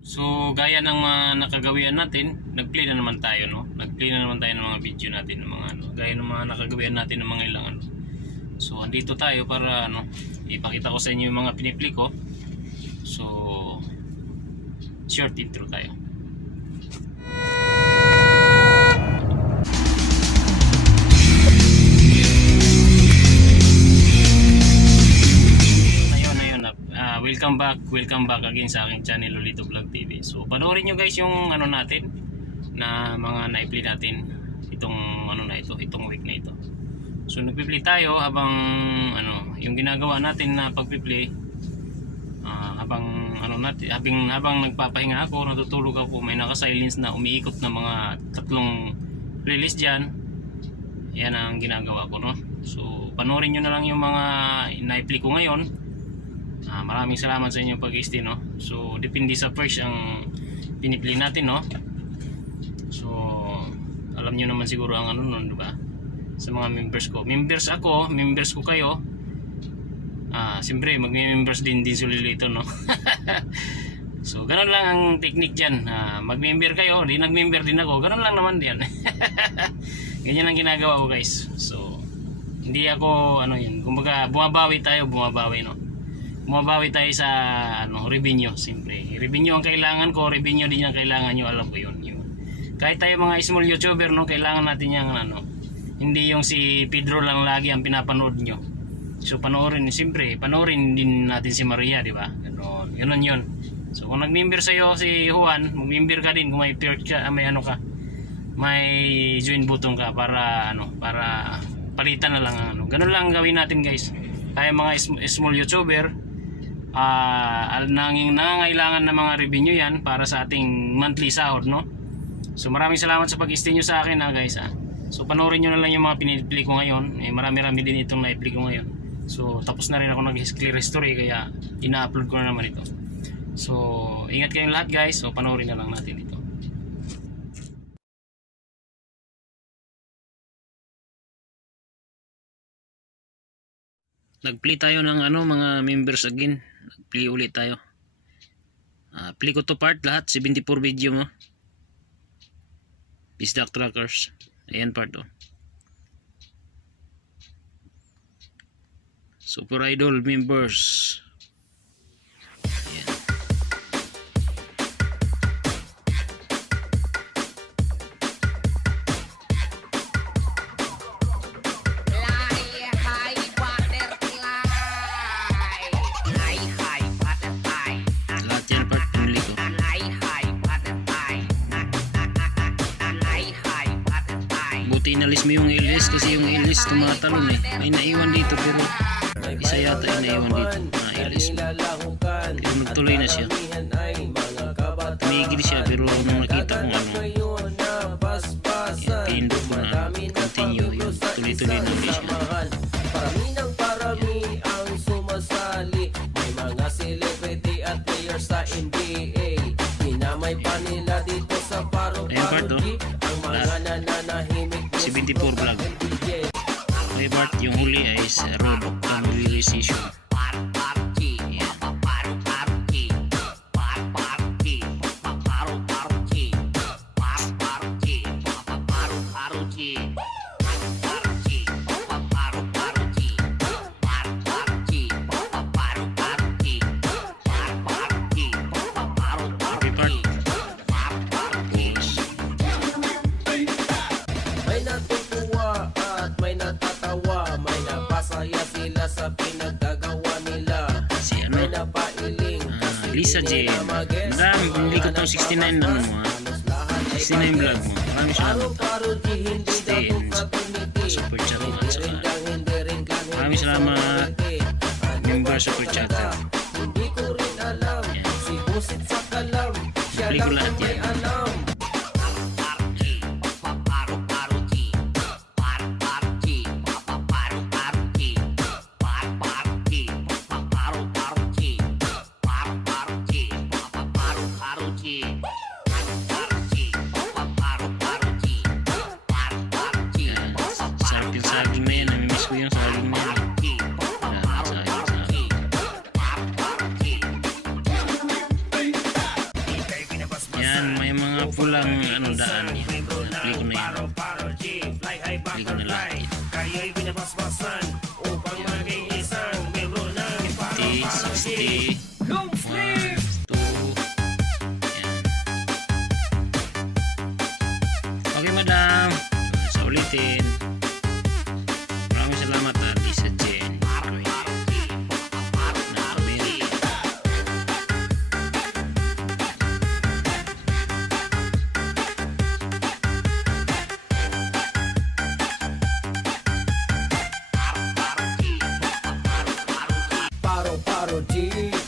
So gaya ng mga nakagawian natin, nag-play na naman tayo, no? Nag-play na naman tayo ng mga video natin ng mga ano, gaya ng mga nakagawian natin ng mga ilang ano. So andito tayo para ano, ipakita ko sa inyo yung mga pinipli ko. So short intro tayo. Welcome back again sa aking channel Lolito Vlog TV. So panoorin nyo guys yung ano natin na mga na-play natin itong ano na ito, itong week na ito. So nagpi-play tayo habang ano, yung ginagawa natin na pagpi-play habang ano natin, habang nagpapahinga ako, natutulog ako, may naka-silence na umiikot na mga tatlong playlist diyan. Yan ang ginagawa ko, no. So panoorin nyo na lang yung mga na-play ko ngayon. Maraming salamat sa inyong pag-stay, no. So depende sa first ang pinipili natin, no. So alam niyo naman siguro ang ano nun, diba? Sa mga members ko. Members ko kayo. Siyempre magme-members din sila dito, no. So ganun lang ang technique diyan. Mag-member kayo, di nag-member din ako. Ganun lang naman diyan. Ganyan ang ginagawa ko, guys. So hindi ako ano yun. Kumbaga bumabawi tayo, no. Bumabawi tayo sa ano, revenue. Siyempre revenue ang kailangan ko, revenue din ang kailangan nyo. Alam ko yun. Kahit tayo mga small YouTuber, no, kailangan natin yung ano, hindi yung si Pedro lang lagi ang pinapanood nyo. So panoorin, siyempre panoorin din natin si Maria, di ba? Ganun yun. So kung nag-member sa'yo si Juan, mag-member ka din kung may may ano ka, may join button ka para ano, para palitan na lang ano. Ganun lang gawin natin, guys. Tayo mga small YouTuber, nangangailangan ng mga revenue yan para sa ating monthly sahod, no. So maraming salamat sa pag-stay nyo sa akin, guys. So panoorin nyo na lang yung mga pinipili ko ngayon. Marami-rami din itong na-play ko ngayon. So tapos na rin ako nag-clear history, kaya ina-upload ko na naman ito. So ingat kayong lahat, guys. So panoorin na lang natin ito. Nag-play tayo ng ano, mga members again. Nag-play ulit tayo. Play ko to part lahat, 74 video mo. Bisdak Trackers. Ayan part to. Super Idol members. Ayan. Inalis mo yung LS kasi yung LS tumatalon eh. May naiwan dito pero isa yata yung naiwan dito na LS mo. Pero nagtuloy na siya. Tumigil siya pero nung nakita kong ano, pindot ko na continue, yun tuloy-tuloy na ulit siya. Parami ang sumasali. May mga celebrity at players sa NBA. Hinamay pa nila dito sa paro-parody. Ang mga nananahimik 74 vlog. Okay, part yung huli ay Robo Family Recession. Lisa J. Marami, bumili ko itong 69 ano mo, 69 vlog mo. Maraming salamat. Stay and support chat mo. At saka maraming salamat member support chat. Yan. Bumili ko lahat yan. Saging na yan, namimiss ko yung saging na yan. Saging. Yan, may mga pulang ano daan yan. Play ko na yan. Play ko na lahat yan. 50, 60, 1, 2, yan. Okay madam, sa ulitin. Maraming salamat Lisa Jen. Paro G,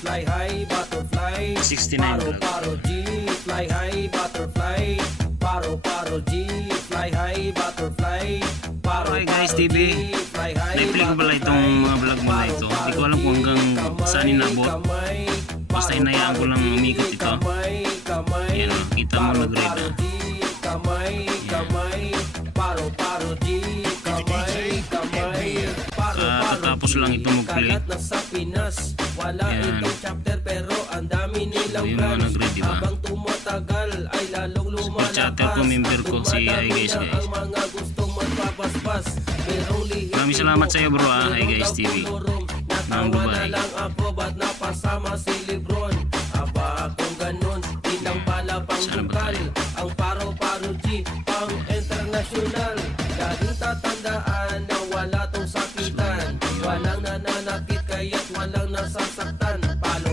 fly high, butterfly. 69 vlog. Paro G, fly high, butterfly. Paro G, fly high, butterfly. Okay guys, TV. Na-play ko pala itong mga vlog mo na ito. Hindi ko alam kung hanggang saan inabot. Basta inayaan ko lang umikot ito. Yan o, kita mo nag-read na. Katapos lang ito mag-play. Yan. Yung mga nag-read, diba? Super chatter ko, member ko si Hi guys. Maraming salamat sa iyo bro Hi guys TV ng Dubai. Sana ba tayo? Ang paro G pang international. Laging tatandaan na wala tong sakitan. Walang nananakit kaya't walang nasasaktan.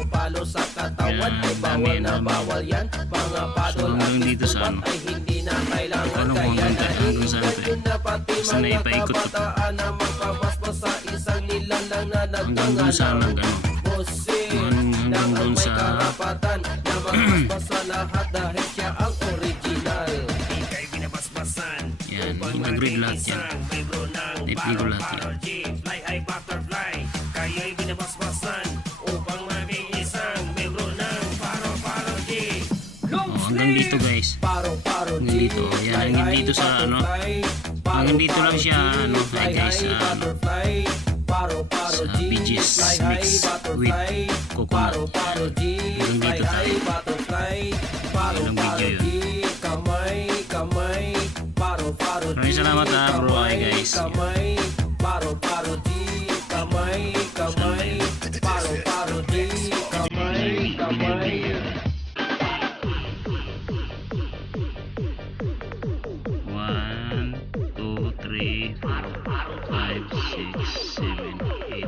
Palo sa katawan ay bawal na bawal yan. Mga padol at istubat ay hindi na kailangan. Kaya nahihingan na pati mga kabataan na magpapaspas sa isang nilalang na nagngangalang. Bossing na ang may karapatan na magpaspas sa lahat dahil siya ang original. Ika'y binabasbasan. Yan, nag-read lahat yan. Na-play ko lahat yan. Fly high butterfly, kaya'y binabasbasan upang maging isang membro ng Paro G. Hanggang dito guys. Hanggang dito. Yan, hanggang dito sa ano. Hanggang dito lang siya ano. Hi guys. Sa BG's mix with coconut. Hanggang dito tayo. Ilang video yun. Maraming salamat bro. Hi guys. One, two, three, four, 5, 6, 7, 8,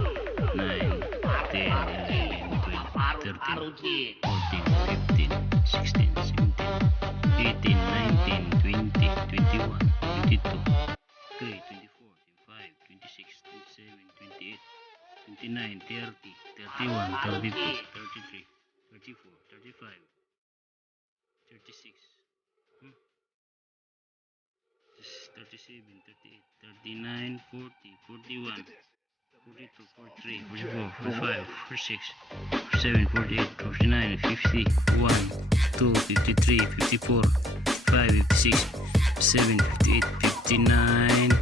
9, 10, 11, 12, 13, 14, 15, 16, 17, 18, 19, 20, 21, 22, 23, 24, 25, 26, 27, 28, 29, 30, 31, 32, 33, 34, 35, 36, 37, 38, 39, 40, 41, 42, 43, 44, 45, 46, 47, 48, 49, 50, 1, 2, 53, 54, 55, 56, 57, 58, 59,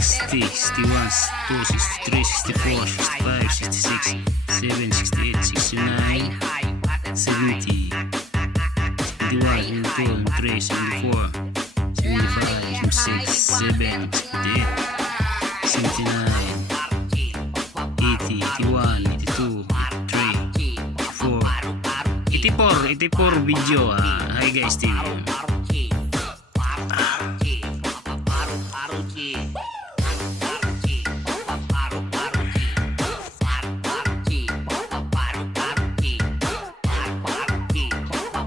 60, 61, 62, 63, 64, 65, 66, 7, 68, 69, 70, 71, 72, 73, 74, 75, 76, 7, 78, 79, 80, 81, 82, 83, 84, 84 video Hi guys TV.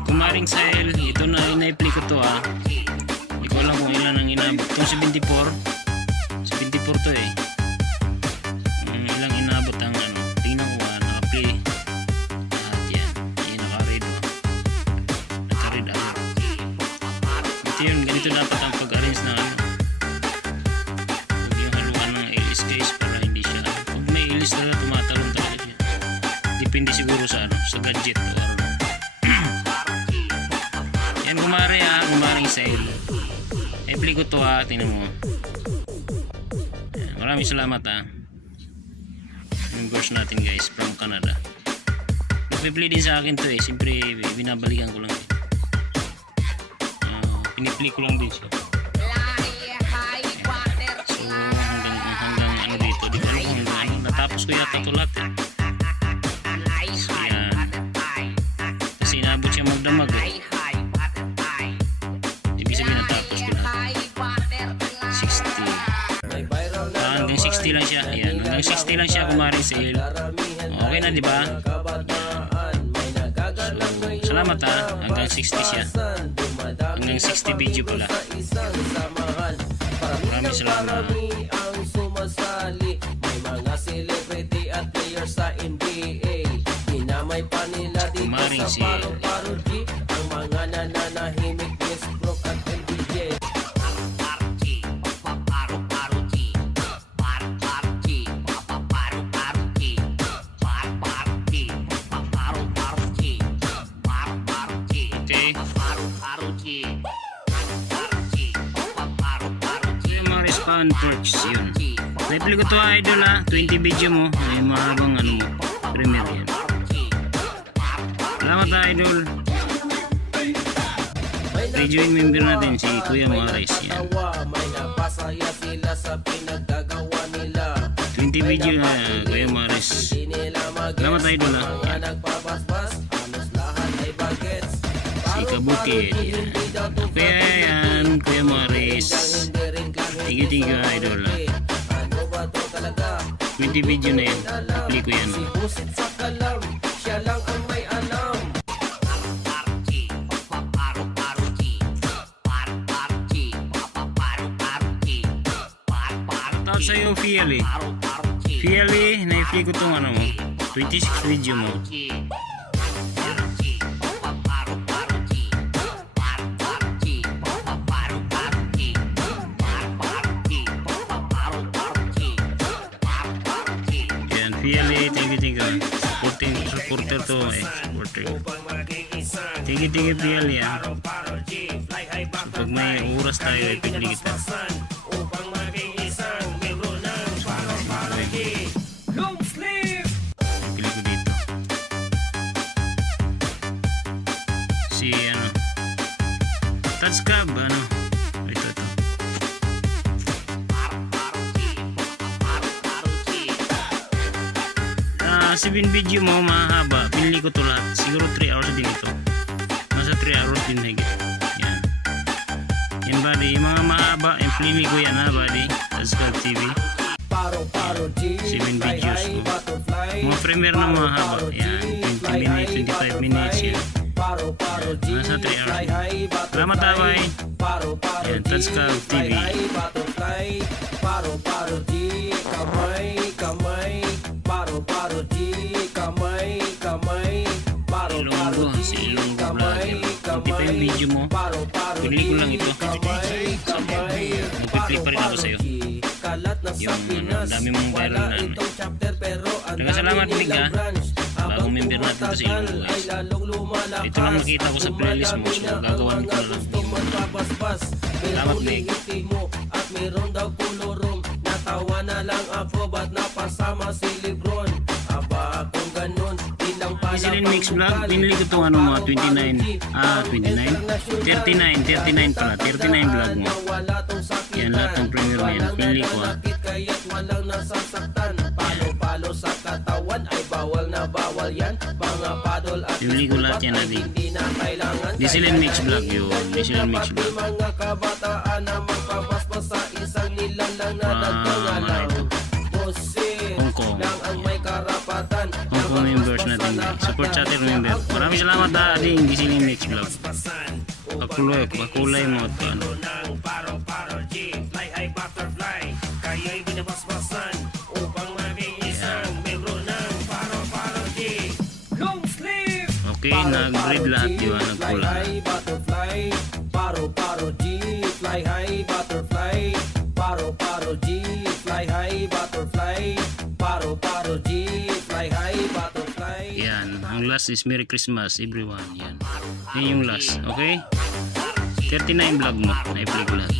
Kumaring Sahel, ito na ina-play ko to Hindi ko alam kung ilan ang inabot. Itong 74 to ilang inabot ang ano. Tingnan ko naka-play. Lahat yan. Naka-read Naka-read Ito yun, ganito dapat ang pag-arrange na ano. Huwag yung haluan ng LS case para hindi siya. Pag may LS talaga, tumatalon talaga siya. Depende siguro sa ano, sa gadget o ano. Yan kumaring Sahel. I-play ko to tingnan mo. Maraming salamat members natin guys from Canada. Nagpi-play din sa akin to eh. Siyempre, binabalikan ko lang eh. Piniplay ko lang din siya. So, hanggang ano dito. Di ba hanggang natapos ko yata ito lahat eh. So, yan. Kasi inaabot siya magdamag eh. Ibig sabihin natapos ko lahat. 60. Hanggang 60 lang siya. Ayan. Hanggang 60 lang siya kumaring sale. Okay na, di ba? So, salamat ha. Hanggang 60 siya. Hanggang 60 video pala. Maraming salamat. ang sumasali. May mga celebrity at players sa NBA. Hinamay pa nila dito Kumaring sa si- Paro-Paro G. Ang mga nananahimik, Westbrook at MPJ. Okay. Yung mga respond perks yun. Replay ko to idol ha. 20 video mo. May mahabang ano mo. Premiere yan. Salamat idol. Rejoin member natin si Kuya Maris yan. May napasaya sila sa pinagagawa nila. 20 video na Kuya Maris. Di nila Salamat idol ha. mga nagpapaspas. Halos lahat ay bagets. Si Kabukit. Yan. Kaya yan Kuya Maris. Thank you idol ha. Ano ba to talaga? 20 video na yan. Replay ko yan. Si Busit sa kalam, siya lang ang may alam. Tapos sa'yo Fiali. Fiali, na-replay ko tong ano mo. 26 video mo. Yan, Fiali, thank you. Supporter to eh. Supporter. Thank you Fiali yan. So, pag may oras tayo, ipigli kita. Pili ko dito. Si ano. Touch Cab, ano. Ito. 7 video mo mahaba. Pinili ko to lahat. Siguro 3 hours din ito. Nasa 3 hours din higit. Yan. Yan buddy. Yung mga mahaba. Yung pinili ko yan ha buddy. Subscribe TV. 7 videos ko. Mga premiere na mahaba. Yan. 20 minutes, 25 minutes yan. Nasa 3 hours. Salamat tabay. Yan. Subscribe TV. Paro-paro G, kamay, paro-paro G, kamay, paro-paro Ilonggo. G, Si Ilonggo vlogger. Hindi pa yung video mo. Pinili ko lang ito. Magpiplay pa rin ako sa'yo. Yung ano, dami mong viral na ano. Nagkasalamat Big ha. Bagong member natin to si Ilonggo guys. Ito lang makita ko sa playlist mo. So gagawan ko na lang. Salamat Big. At meron daw kolorom. Natawa na lang ako, ba't napasama si Lebron? Aba, kung ganun, ilang pala Isilin Mix Vlog, pinili ko itong ano mo, 29. 39 pala, 39 vlog mo. Yan lahat ng premiere mo yan, pinili ko ha. Kaya't walang nasasaktan. Palo-palo sa katawan ay bawal na bawal yan. Mga padol at Pinili ko lahat yan natin. hindi na kailangan. Isilin Mix Vlog yun, Isilin Mix Vlog. Mga kabataan na magpapaspas sa isang nilalang na nagpangalaw. Hong Kong. Lang ang may karapatan. Hong Kong members natin guys. Support sa ating member. Maraming salamat ha, ading Isilin Mix Vlog. Pakulay mo at ano. Paro-paro G, fly high butterfly. Kaya'y binabasbasan upang maging isang membro ng Paro-Paro G. Long sleeve! Okay, nag-read lahat di ba? Nagpula. Fly high butterfly, paro-paro G, fly high butterfly, paro-paro G, fly high butterfly, paro-paro G, fly high butterfly. Yan, ang last is Merry Christmas everyone. Yan. Yan yung last, okay? 39 vlog mo, na-play ko lahat.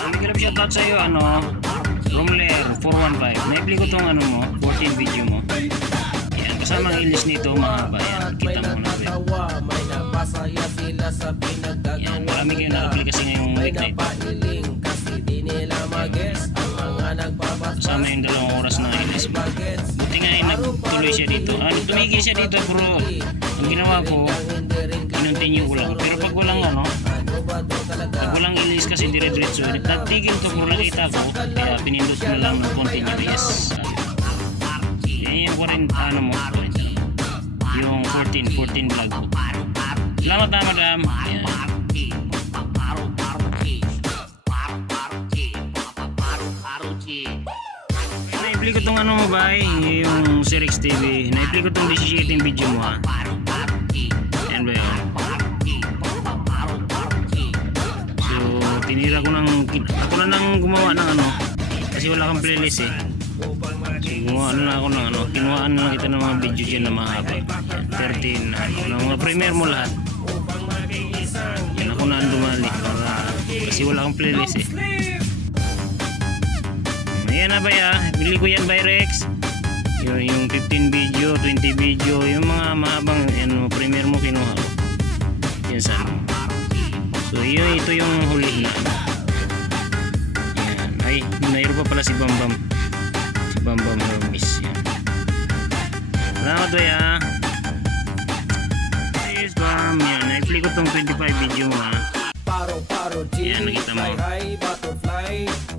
Hindi ka na shoutout sa'yo, ano? Romler 415. Na-play ko tong ano mo, 14 video mo. Yan, kasama ang ilis nito, mahaba yan. Kita mo na ba yun? May napasaya sila sa pinagdagawa. Yan, marami kayo na-apply kasi ngayong May week na ito. napailing kasi di nila mag-guess. Ang mga nagbabasbas Kasama yung 2 oras na ilis mo. Buti nga ay nagtuloy siya dito. Tumigil siya dito bro. Ang ginawa ko, kinontinue ko lang. Pero pag walang ano, pag walang ilis kasi dire-diretso, nagtigil to bro, nakita ko. Kaya pinindot ko na lang ng continue. Yes. Yan yung 40, ano mo, yung 14 vlog ko. Salamat na madam. Yan. Na-play ko tong ano mo ba, yung Sirix TV. Na-play ko tong 17 video mo ha. Yan ba yun? So, tinira ko ng, ako na nang gumawa ng ano. Kasi wala kang playlist eh. So, gumawa na ako ng ano. Kinuhaan na lang kita ng mga video dyan na mahaba. 13, ano, ng mga premiere mo lahat. Yan ako na ang dumali. Kasi wala kang playlist eh. Ayan na ba ya? Bili ko yan by Rex. Yung 15 video, 20 video, yung mga mahabang ano, premiere mo kinuha ko. Yan sa so ito yung huli na. Yan. Ay, mayroon pa pala si Bambam. Si Bambam Hermes. Yan. Salamat ba ya? Yes, Bam. Yan. Na-play ko tong 25 video mo ha. Paro G, Yan, nakita mo. fly high, butterfly.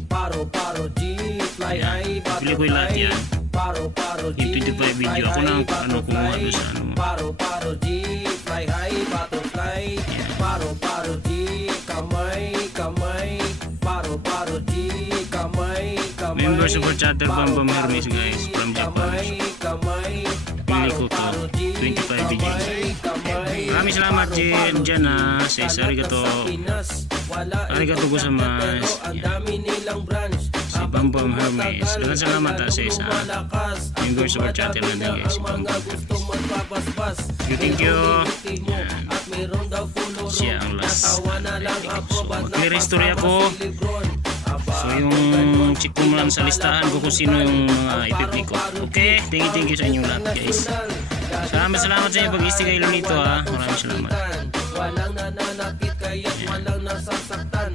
Paro G, fly high, Bili ko yung lahat butterfly. yan. Paro G, Yung 25 video. Ako na ano, kumuha doon sa ano mo. Paro G, fly high, butterfly. Paro G, kamay. Paro G, kamay. Member super chatter Bambam Hermes guys from Japan. Pili ko to 25 videos. Maraming salamat dyan ha. Sa arigato. Arigato gozaimasu. Si Bambam Hermes. Dagan salamat ha sa isa. Member super chatter lang din guys. Si Bambam Hermes. Thank you. Siya ang last. So mag-restore ako. So yung check ko lang sa listahan ko kung sino yung mga ipiplay ko. Okay, thank you sa inyo lahat guys. Salamat sa inyo pag-isti kayo nito ha. Maraming salamat. Walang nananakit kaya't walang nasasaktan.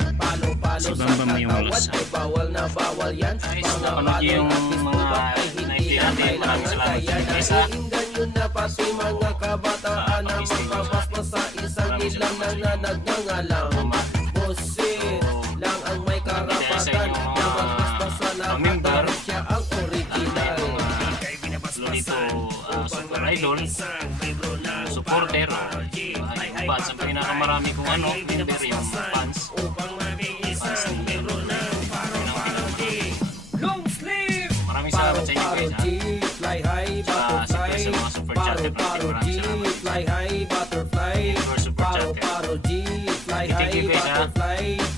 Si Bambam yung last. Bawal na bawal yan. Guys, napanood nyo yung mga na-play natin. Maraming salamat guys ha. Inganyo na pati mga kabataan na magpapaspas sa isang ilang nananagdangalang. Bossy lang ang may karapatan na magpaspas sa lahat dahil siya ang original. Lolito super idol, supporter, at sa pinakamarami kong ano, member yung fans ni maraming salamat sa inyo guys ha. Sa mga super chatter natin, maraming salamat. Member super chatter. Thank you guys ha.